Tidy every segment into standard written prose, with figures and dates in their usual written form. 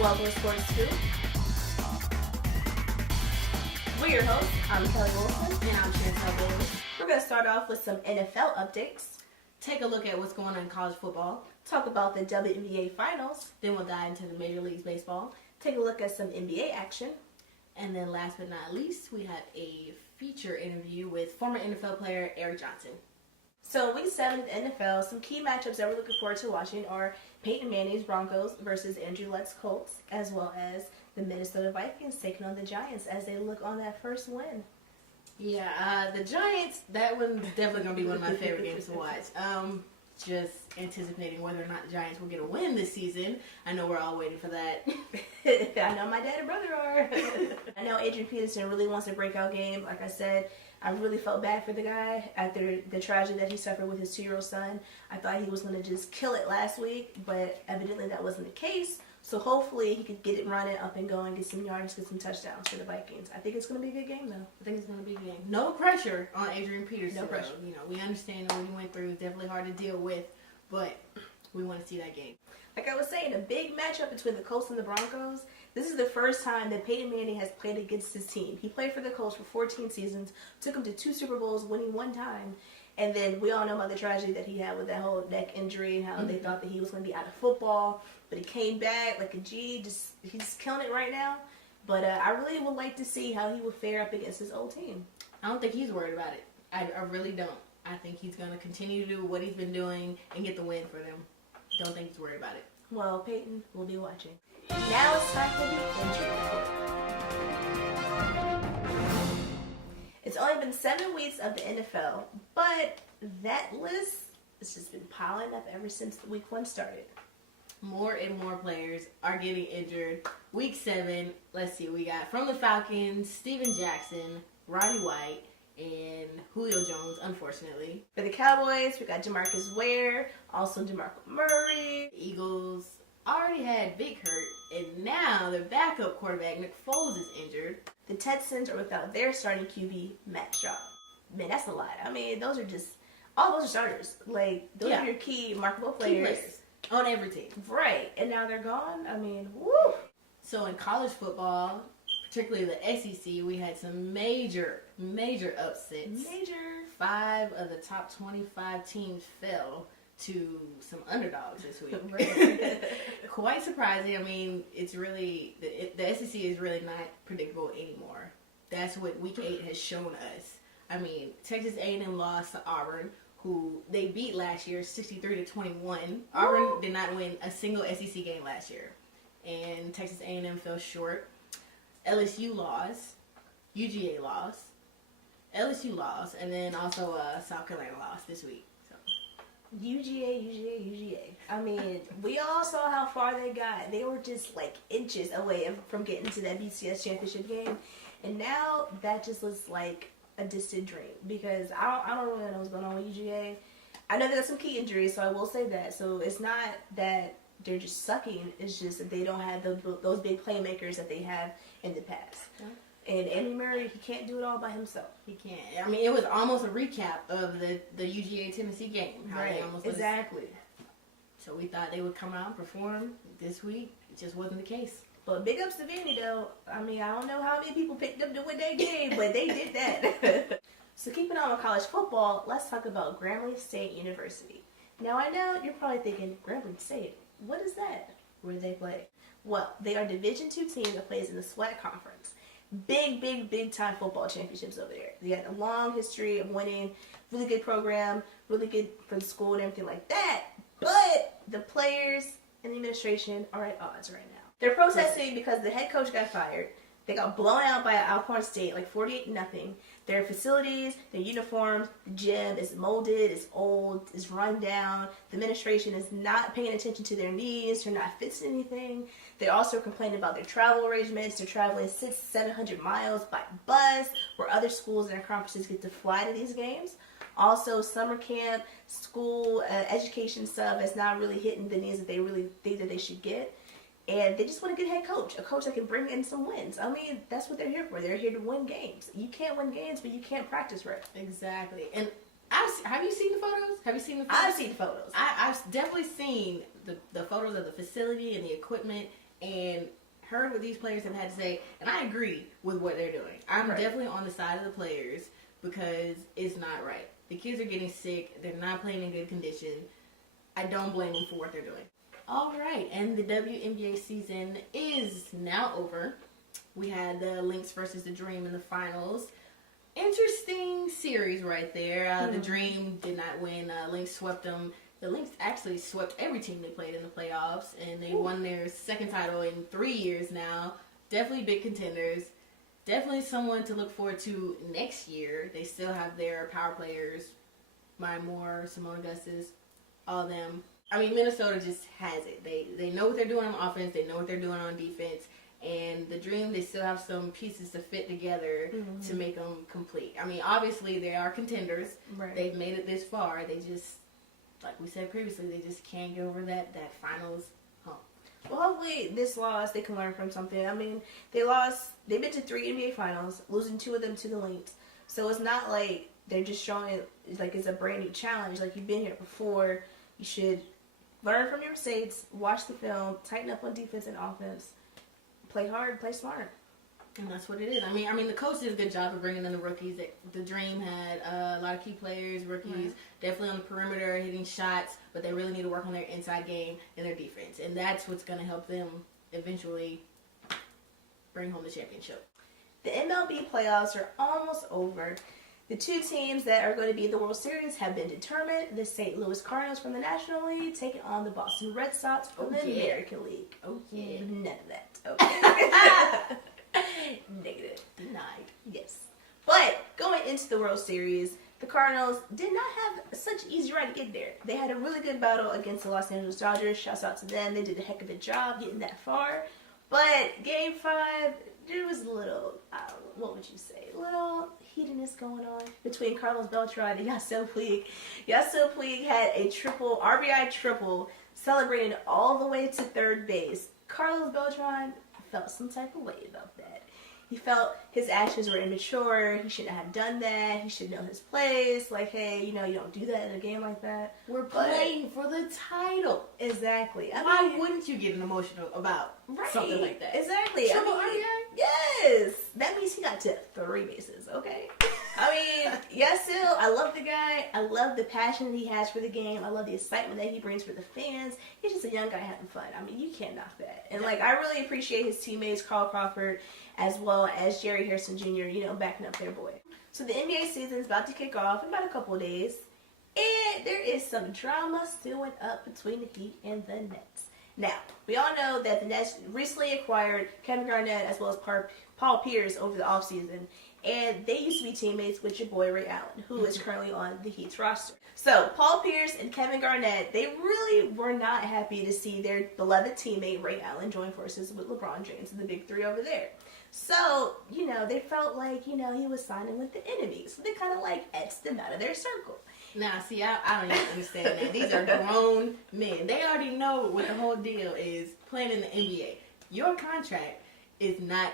Welcome to Sports Scoop. We're your hosts. I'm Kelly Wilson. And I'm Chantel Bailey. We're going to start off with some NFL updates, Take a look at what's going on in college football. talk about the WNBA Finals, Then we'll dive into the Major League Baseball. take a look at some NBA action. And then last but not least, we have a feature interview with former NFL player Eric Johnson. So week 7 of the NFL, some key matchups that we're looking forward to watching are Peyton Manning's Broncos versus Andrew Luck's Colts, as well as the Minnesota Vikings taking on the Giants as they look on that first win. Yeah, the Giants, that one's definitely going to be one of my favorite games to watch. Just anticipating whether or not the Giants will get a win this season. I know we're all waiting for that. I know my dad and brother are. I know Adrian Peterson really wants a breakout game. Like I said, I really felt bad for the guy after the tragedy that he suffered with his 2-year-old son. I thought he was going to just kill it last week, but evidently that wasn't the case. So hopefully he could get it running up and going, get some yards, get some touchdowns for the Vikings. I think it's going to be a good game, though. I think it's going to be a game. No pressure on Adrian Peterson. No pressure. You know, we understand what he went through. It's definitely hard to deal with, but we want to see that game. Like I was saying, a big matchup between the Colts and the Broncos. This is the first time that Peyton Manning has played against his team. He played for the Colts for 14 seasons, took him to 2 Super Bowls, winning 1 time. And then we all know about the tragedy that he had with that whole neck injury and how they thought that he was going to be out of football. But he came back like a G. He's killing it right now. But I really would like to see how he would fare up against his old team. I don't think he's worried about it. I really don't. I think he's going to continue to do what he's been doing and get the win for them. Don't think he's worried about it. Well, Peyton will be watching. Now it's time for the intro. It's only been 7 weeks of the NFL, but that list has just been piling up ever since week 1 started. More and more players are getting injured. Week 7, let's see, we got from the Falcons, Steven Jackson, Roddy White, and Julio Jones, unfortunately. For the Cowboys, we got Jamarcus Ware, also DeMarco Murray. The Eagles already had Big hurt, and now their backup quarterback, Nick Foles, is injured. The Texans are without their starting QB, Matt Schaub. Man, that's a lot. I mean, all those are starters. Like, those are your key marketable players. Key players on every team. Right, and now they're gone. I mean, woo! So in college football, particularly the SEC, we had some major upsets. 5 of the top 25 teams fell to some underdogs this week. Quite surprising. I mean, it's really, the SEC is really not predictable anymore. That's what Week 8 has shown us. I mean, Texas A&M lost to Auburn, who they beat last year 63-21. Auburn did not win a single SEC game last year. And Texas A&M fell short. LSU lost. UGA lost. LSU lost. And then also South Carolina lost this week. So UGA. I mean, we all saw how far they got. They were just like inches away from getting to that BCS championship game. And now that just looks like a distant dream because I don't really know what's going on with UGA. I know there's some key injuries, so I will say that. So it's not that they're just sucking. It's just that they don't have those big playmakers that they have in the past. Yeah. And Andy Murray, he can't do it all by himself. He can't. I mean, it was almost a recap of the UGA Tennessee game. Right, exactly. So we thought they would come out and perform this week. It just wasn't the case. But big ups to Vandy, though. I mean, I don't know how many people picked them to win that game, but they did that. So keeping on with college football, let's talk about Grambling State University. Now, I know you're probably thinking, Grambling State, what is that? Where do they play? Well, they are a Division II team that plays in the SWAC Conference. Big time football championships over there. They got a long history of winning, really good program, really good for the school and everything like that. But the players and the administration are at odds right now. They're protesting because the head coach got fired. They got blown out by Alcorn State, like 48-0. Their facilities, their uniforms, the gym is molded, it's old, it's run down. The administration is not paying attention to their needs. They're not fixing anything. They're also complaining about their travel arrangements. They're traveling 600-700 miles by bus, where other schools and their conferences get to fly to these games. Also, summer camp, school, education stuff is not really hitting the needs that they really think that they should get. And they just want a good head coach, a coach that can bring in some wins. I mean, that's what they're here for. They're here to win games. You can't win games, but you can't practice right. Exactly. And have you seen the photos? Have you seen the photos? I've seen photos. I've definitely seen the photos of the facility and the equipment. and heard what these players have had to say, and I agree with what they're doing. I'm definitely on the side of the players because it's not right. The kids are getting sick. They're not playing in good condition. I don't blame them for what they're doing. All right, and the WNBA season is now over. We had the Lynx versus the Dream in the finals. Interesting series right there. The Dream did not win. Lynx swept them. The Lynx actually swept every team they played in the playoffs, and they won their second title in 3 years now. Definitely big contenders. Definitely someone to look forward to next year. They still have their power players, Maya Moore, Simone Augustus, all of them. I mean, Minnesota just has it. They know what they're doing on offense. They know what they're doing on defense. And the Dream, they still have some pieces to fit together to make them complete. I mean, obviously, they are contenders. Right. They've made it this far. They just, like we said previously, they just can't get over that finals hump. Well, hopefully this loss, they can learn from something. I mean, they've been to 3 NBA finals, losing 2 of them to the Lynx. So it's not like they're just showing it like it's a brand new challenge. Like, you've been here before. You should learn from your mistakes, watch the film, tighten up on defense and offense, play hard, play smart. And that's what it is. I mean, the coach did a good job of bringing in the rookies. The Dream had a lot of key players, rookies, definitely on the perimeter, hitting shots, but they really need to work on their inside game and their defense. And that's what's going to help them eventually bring home the championship. The MLB playoffs are almost over. The 2 teams that are going to be in the World Series have been determined. The St. Louis Cardinals from the National League taking on the Boston Red Sox from the American League. Oh, yeah. None of that. Okay. Negative. Denied. Yes. But going into the World Series, the Cardinals did not have such an easy ride to get there. They had a really good battle against the Los Angeles Dodgers. Shouts out to them. They did a heck of a job getting that far. But Game 5, there was a little, what would you say, a little heatiness going on between Carlos Beltran and Yasiel Puig. Yasiel Puig had a RBI triple, celebrating all the way to third base. Carlos Beltran felt some type of way about that. He felt his actions were immature. He shouldn't have done that. He should know his place. Like, hey, you don't do that in a game like that. We're playing for the title. Exactly. Why wouldn't you get emotional about something like that? Exactly. Triple RBI? Yes. That means he got to 3 bases, okay? I mean, Yasiel, I love the guy. I love the passion he has for the game. I love the excitement that he brings for the fans. He's just a young guy having fun. I mean, you can't knock that. And, I really appreciate his teammates, Carl Crawford, as well as Jerry Harrison Jr., backing up their boy. So the NBA season's about to kick off in about a couple of days. And there is some drama stewing up between the Heat and the Nets. Now, we all know that the Nets recently acquired Kevin Garnett as well as Paul Pierce over the offseason. And they used to be teammates with your boy Ray Allen, who is currently on the Heat's roster. So, Paul Pierce and Kevin Garnett, they really were not happy to see their beloved teammate Ray Allen join forces with LeBron James and the big 3 over there. So, they felt like, he was signing with the enemy. So they kind of X'd him out of their circle. Now, see, I don't even understand that. These are grown men. They already know what the whole deal is playing in the NBA. Your contract is not,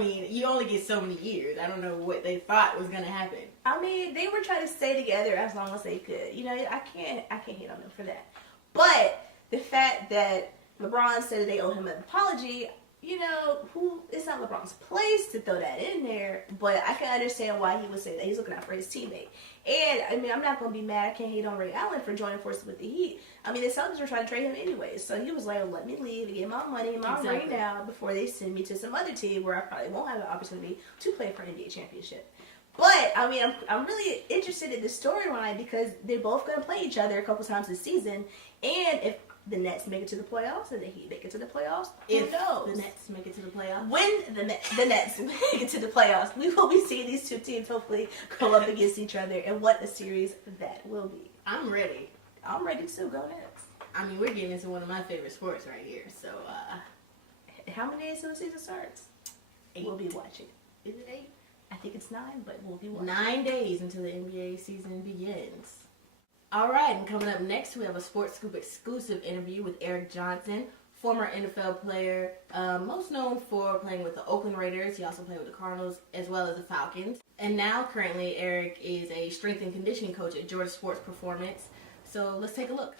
you only get so many years. I don't know what they thought was going to happen. They were trying to stay together as long as they could. I can't hate on them for that. But the fact that LeBron said that they owe him an apology, it's not LeBron's place to throw that in there, but I can understand why he would say that. He's looking out for his teammate. And, I'm not going to be mad. I can't hate on Ray Allen for joining forces with the Heat. The Celtics were trying to trade him anyway. So he was like, let me leave and get my money and my ring now before they send me to some other team where I probably won't have an opportunity to play for an NBA championship. But, I'm really interested in the storyline because they're both going to play each other a couple times this season. And if the Nets make it to the playoffs and the Heat make it to the playoffs, who knows? The Nets make it to the playoffs. When the Nets make it to the playoffs, we will be seeing these 2 teams hopefully go up against each other, and what a series that will be. I'm ready. I'm ready too. Go Nets. We're getting into one of my favorite sports right here. So, how many days till the season starts? 8. We'll be watching. Is it 8? I think it's 9, but we'll be watching. 9 days until the NBA season begins. All right, and coming up next, we have a Sports Scoop exclusive interview with Eric Johnson, former NFL player, most known for playing with the Oakland Raiders. He also played with the Cardinals as well as the Falcons. And now, currently, Eric is a strength and conditioning coach at Georgia Sports Performance. So let's take a look.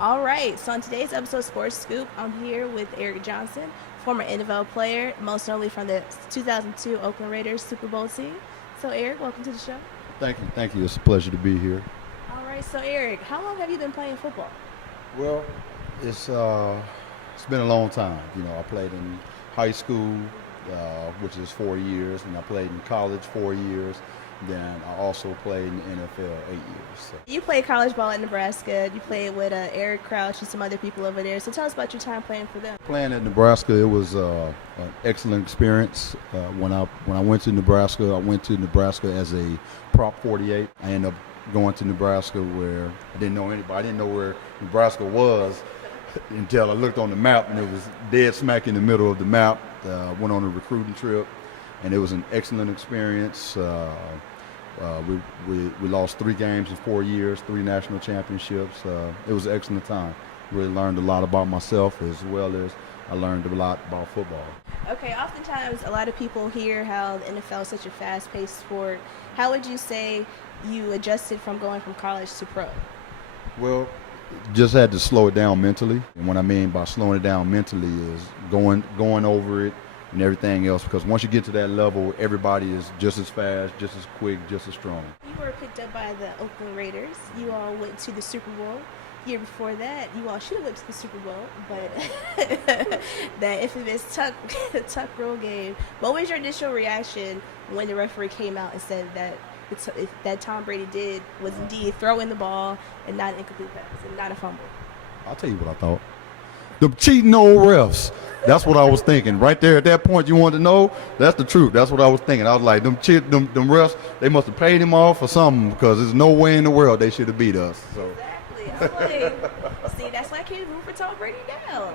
All right, so on today's episode of Sports Scoop, I'm here with Eric Johnson, former NFL player, most notably from the 2002 Oakland Raiders Super Bowl team. So Eric, welcome to the show. Thank you. It's a pleasure to be here. All right, so Eric, how long have you been playing football? Well, it's been a long time. You know, I played in high school, which is 4 years, and I played in college 4 years. Then I also played in the NFL 8 years. So. You played college ball at Nebraska. You played with Eric Crouch and some other people over there. So tell us about your time playing for them. Playing at Nebraska, it was an excellent experience. When I went to Nebraska as a prop 48. I ended up going to Nebraska where I didn't know anybody. I didn't know where Nebraska was until I looked on the map, and it was dead smack in the middle of the map. Went on a recruiting trip, and it was an excellent experience. We lost 3 games in 4 years, 3 national championships. It was an excellent time. Really learned a lot about myself, as well as I learned a lot about football. Okay, oftentimes a lot of people hear how the NFL is such a fast-paced sport. How would you say you adjusted from going from college to pro? Well, just had to slow it down mentally. And what I mean by slowing it down mentally is going over it and everything else, because once you get to that level, everybody is just as fast, just as quick, just as strong. You were picked up by the Oakland Raiders. You all went to the Super Bowl. Year before that, you all should have went to the Super Bowl, but that infamous tuck rule game. What was your initial reaction when the referee came out and said that that Tom Brady did was indeed throwing the ball and not an incomplete pass and not a fumble? I'll tell you what I thought. The cheating old refs. That's what I was thinking. Right there at that point you wanted to know, that's the truth. That's what I was thinking. I was like, them refs, they must have paid him off or something, because there's no way in the world they should have beat us. So. Exactly. I'm like, see, that's why I can't root for Tom Brady now.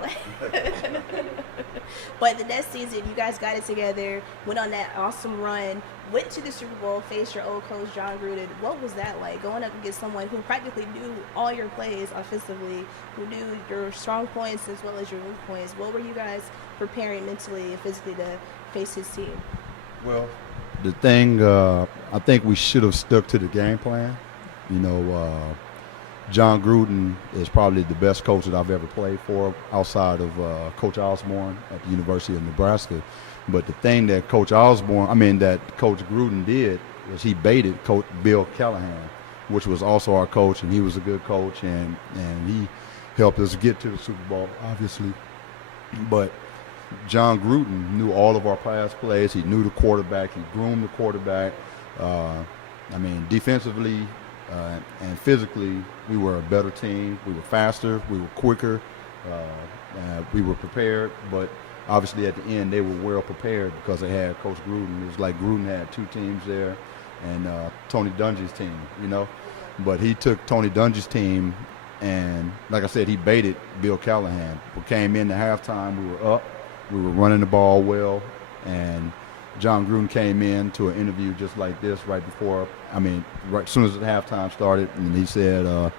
But the next season, you guys got it together, went on that awesome run, went to the Super Bowl, faced your old coach, Jon Gruden. What was that like, going up against someone who practically knew all your plays offensively, who knew your strong points as well as your weak points? What were you guys preparing mentally and physically to face his team? Well, the thing, I think we should have stuck to the game plan. You know, Jon Gruden is probably the best coach that I've ever played for, outside of Coach Osborne at the University of Nebraska. But the thing that Coach Gruden did was he baited Coach Bill Callahan, which was also our coach, and he was a good coach, and he helped us get to the Super Bowl, obviously. But Jon Gruden knew all of our pass plays. He knew the quarterback. He groomed the quarterback. Defensively and physically, we were a better team. We were faster. We were quicker. We were prepared. But obviously, at the end, they were well prepared because they had Coach Gruden. It was like Gruden had 2 teams there, and Tony Dungy's team, you know. But he took Tony Dungy's team, and like I said, he baited Bill Callahan. We came in the halftime. We were up. We were running the ball well, and Jon Gruden came in to an interview just like this right as soon as the halftime started, and he said,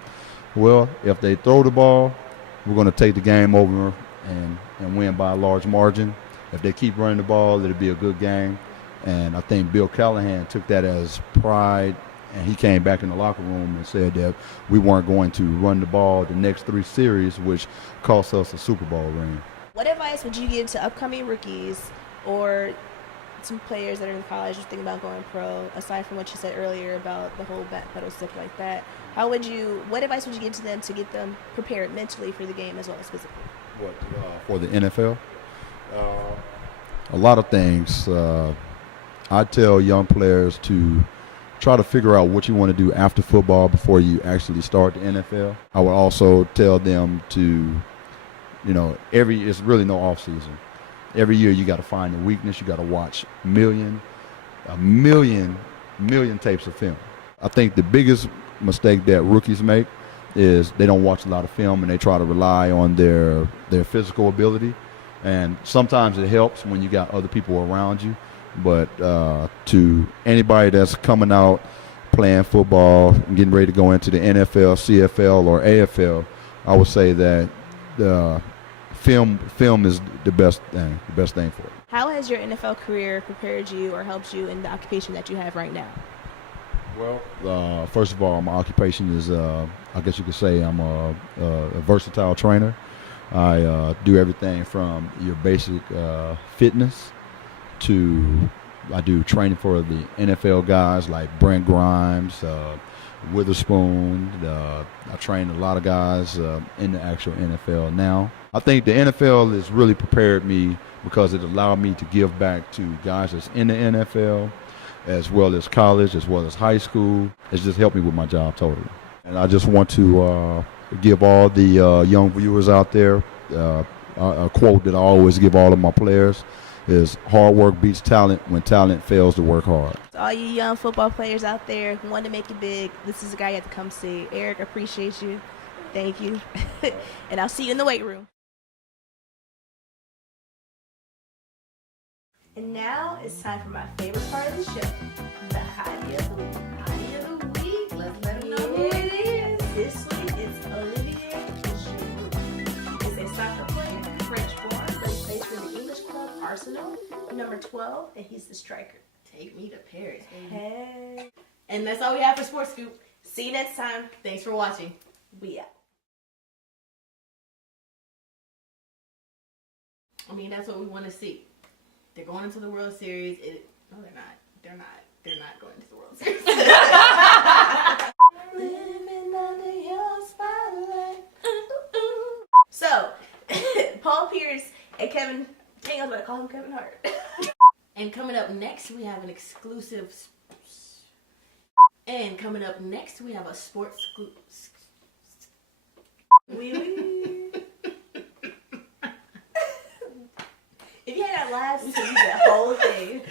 well, if they throw the ball, we're going to take the game over and win by a large margin. If they keep running the ball, it'll be a good game. And I think Bill Callahan took that as pride, and he came back in the locker room and said that we weren't going to run the ball the next 3 series, which cost us a Super Bowl ring. What advice would you give to upcoming rookies or some players that are in college just thinking about going pro, aside from what you said earlier about the whole backpedal stuff like that? What advice would you give to them to get them prepared mentally for the game as well as physically? For the NFL? A lot of things. I tell young players to try to figure out what you want to do after football before you actually start the NFL. I would also tell them to, it's really no off season. Every year you got to find a weakness. You got to watch a million tapes of film. I think the biggest mistake that rookies make is they don't watch a lot of film, and they try to rely on their physical ability. And sometimes it helps when you got other people around you. But to anybody that's coming out playing football and getting ready to go into the NFL, CFL, or AFL, I would say that film is the best thing for it. How has your NFL career prepared you or helped you in the occupation that you have right now? Well, first of all, my occupation is I I guess you could say I'm a versatile trainer. I do everything from your basic fitness to I do training for the NFL guys like Brent Grimes, Witherspoon. I train a lot of guys in the actual NFL now. I think the NFL has really prepared me because it allowed me to give back to guys that's in the NFL as well as college, as well as high school. It's just helped me with my job totally. And I just want to give all the young viewers out there a quote that I always give all of my players is hard work beats talent when talent fails to work hard. So all you young football players out there who want to make it big, this is a guy you have to come see. Eric, I appreciate you. Thank you. And I'll see you in the weight room. And now it's time for my favorite part of the show, the Hottie of the Week. Hottie of the Week. Let's let them know who it is. This week it's Olivier Giroud. He's a soccer player, French born, but he plays for the English club Arsenal, number 12, and he's the striker. Take me to Paris, baby. Hey. And that's all we have for Sports Scoop. See you next time. Thanks for watching. We out. I mean, that's what we want to see. They're going into the World Series. No, they're not. They're not going to the World Series. Living under your spotlight. So, Paul Pierce and Kevin, dang, I was about to call him Kevin Hart. And coming up next, we have an exclusive. And coming up next, we have a sports scoop. If you had that laugh, you could use that whole thing.